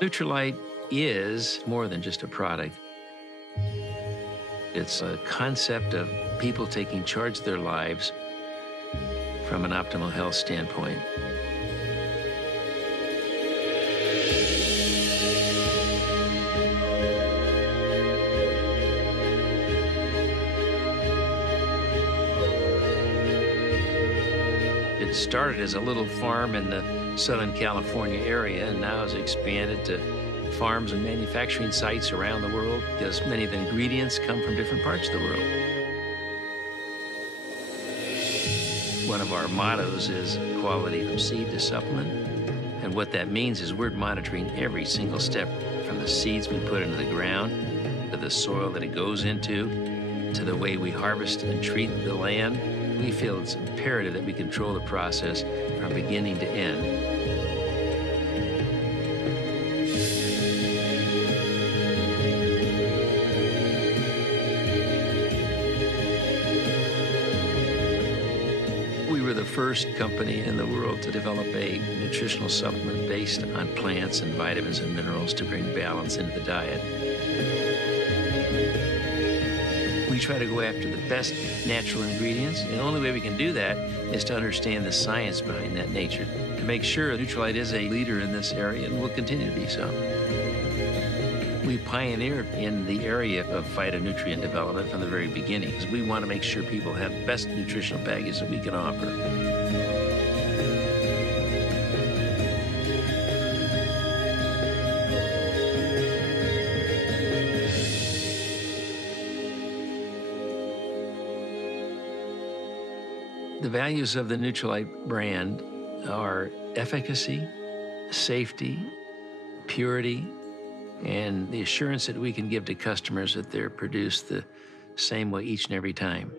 NUTRILITE is more than just a product. It's a concept of people taking charge of their lives from an optimal health standpoint. It started as a little farm in the Southern California area and now has expanded to farms and manufacturing sites around the world because many of the ingredients come from different parts of the world. One of our mottos is quality from seed to supplement. And what that means is we're monitoring every single step from the seeds we put into the ground, to the soil that it goes into, to the way we harvest and treat the land. We feel it's imperative that we control the process from beginning to end. We were the first company in the world to develop a nutritional supplement based on plants and vitamins and minerals to bring balance into the diet. We try to go after the best natural ingredients, and the only way we can do that is to understand the science behind that nature, to make sure NUTRILITE is a leader in this area and will continue to be so. We pioneered in the area of phytonutrient development from the very beginning, because we want to make sure people have the best nutritional package that we can offer. The values of the NUTRILITE brand are efficacy, safety, purity, and the assurance that we can give to customers that they're produced the same way each and every time.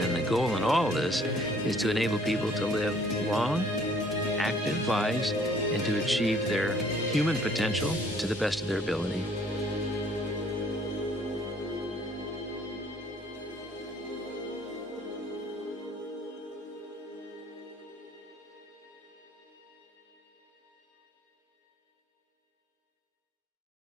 And the goal in all of this is to enable people to live long, active lives and to achieve their human potential to the best of their ability.